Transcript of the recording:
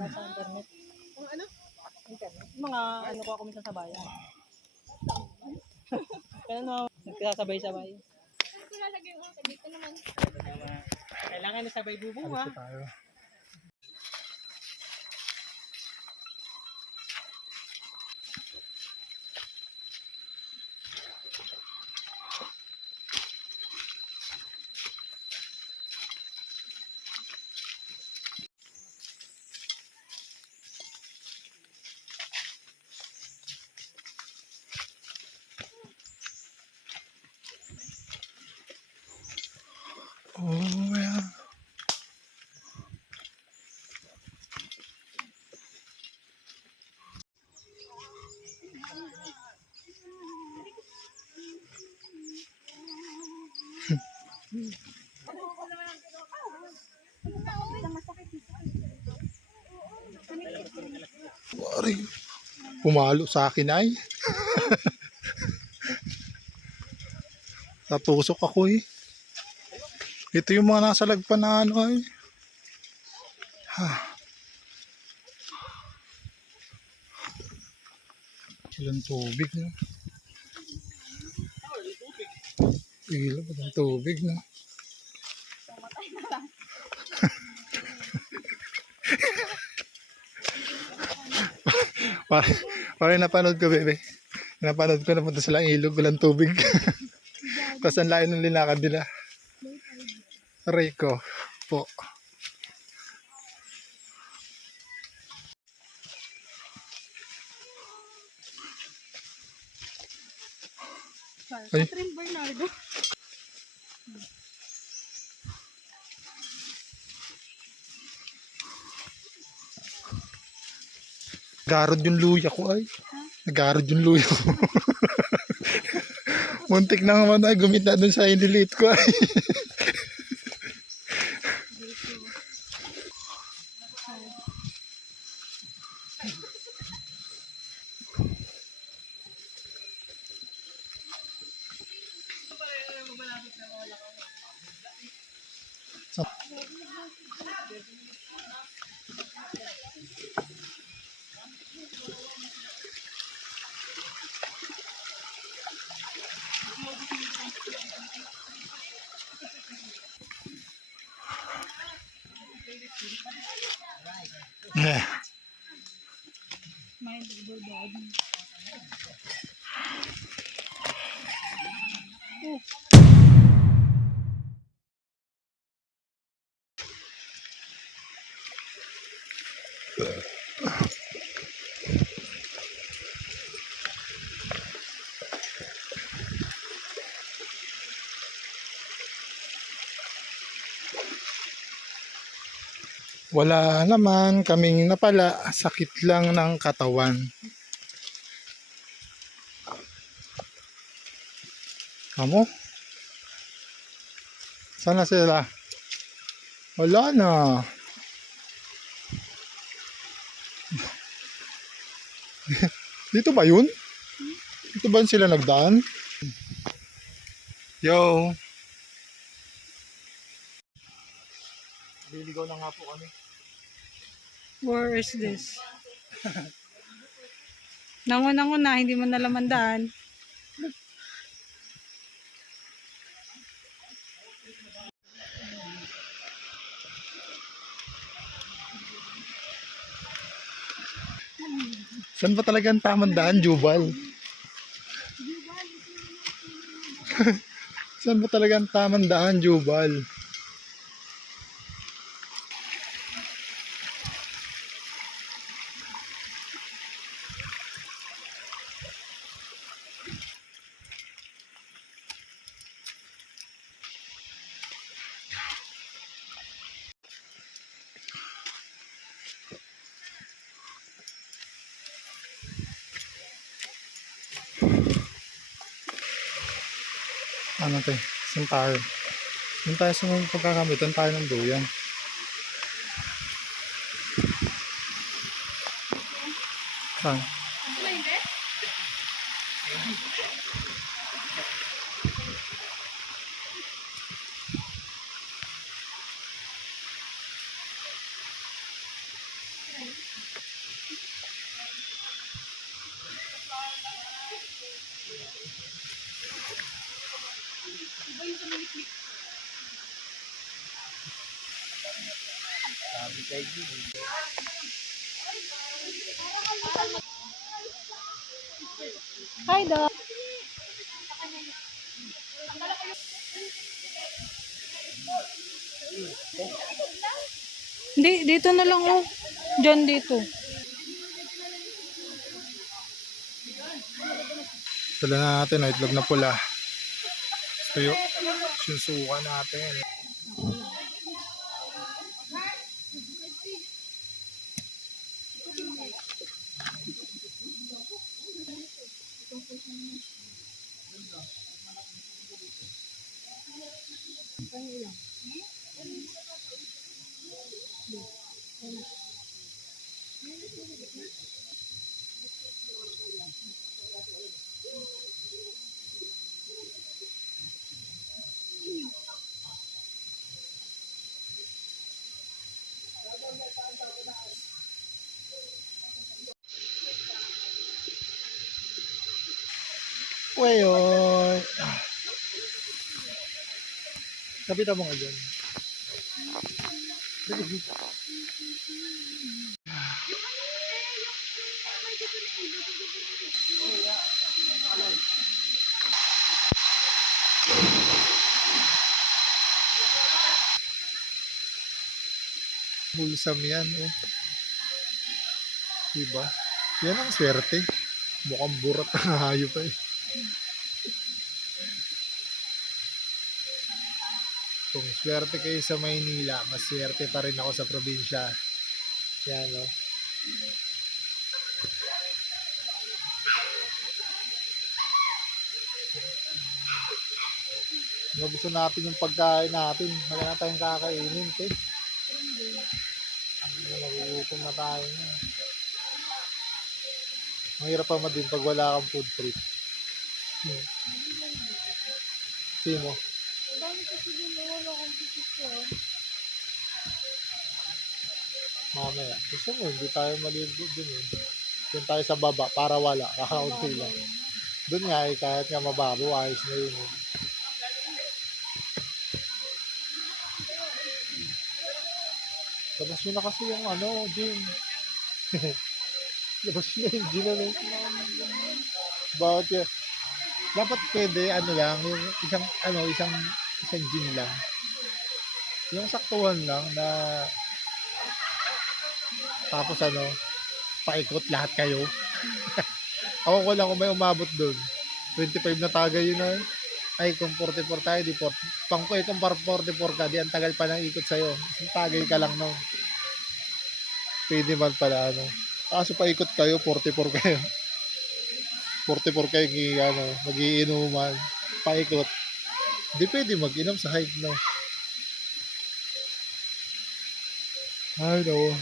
Nasa internet. Ano? Internet. Mga ano ko ako minsan sa bayan. Kaya no, nagkasabay-sabay. Dito naman. Kailangan na sabay bubong ha. Oh, yeah. Wari, pumalo sa akin ay. Natusok ako eh. Ito yung mga nasa lagpan na ano ay. Ilang tubig no? Ilang ba ng tubig no? Parang napanood ko bebe. Napanood ko napunta silang ilog, walang tubig. Tapos ang layo ng linakad nila. Aray ko po. Ay. Catherine Bernardo. Nagarod yung luya ko ay. Nagarod yung luya ko. Muntik na naman ay gumita dun sa inilit ko ay. Yeah. Wala naman kaming napala, sakit lang ng katawan. Kamo? Sana sila? Wala na. Dito ba yun? Dito ba sila nagdaan? Yo! Liligaw na nga po kami. Where is this? Nangon na, hindi mo nalaman daan. Saan ba talaga ang tamang daan, Jubal? Saan ba talaga ang tamang daan, Jubal? Ano tayo? Saan tayo? Saan tayo sa mga pagkakamitan tayo ng duyan? Saan? Sabi kay Jim. Hi, Doc. Hindi, dito na lang oh. Diyan dito. Dala na natin, itlog na pula. Tuyo. Susuka natin. Uyoy! Kapita mo nga dyan. Bulsam yan, oh. Diba? Yan ang swerte. Mukhang burat ang hayop eh. Kung swerte kayo sa Maynila, mas swerte pa rin ako sa probinsya. Yan, oh. Nagusto natin yung pagkain natin. Wala na tayong kakainin, eh. Nagugutom na tayo na. Mahirap pa din pag wala kang food trip. Sino? Mamaya. Gusto mo, hindi tayo maligo dun eh. Doon tayo sa baba para wala. Kakaunti lang. Doon nga eh, kahit nga mababaw, ayos na yun eh. Labas nyo na kasi yung ano, gym. Labas nyo na yung gym ano. Bakit yan? Dapat pwede, ano lang, yung isang gym lang. Yung saktuhan lang na tapos paikot lahat kayo. Ako ko lang kung may umabot doon. 25 na tagay yun ay. Ay, kung 44 tayo, di 40. Kung 44 ka, di ang tagal pa ng ikot sa'yo. Isang tagay ka lang no. Pwede man pala Kaso paikot kayo, 44 kayo. 44 kayo mag-iinuman. Paikot. Di pwede mag-inom sa height no. Ay, no.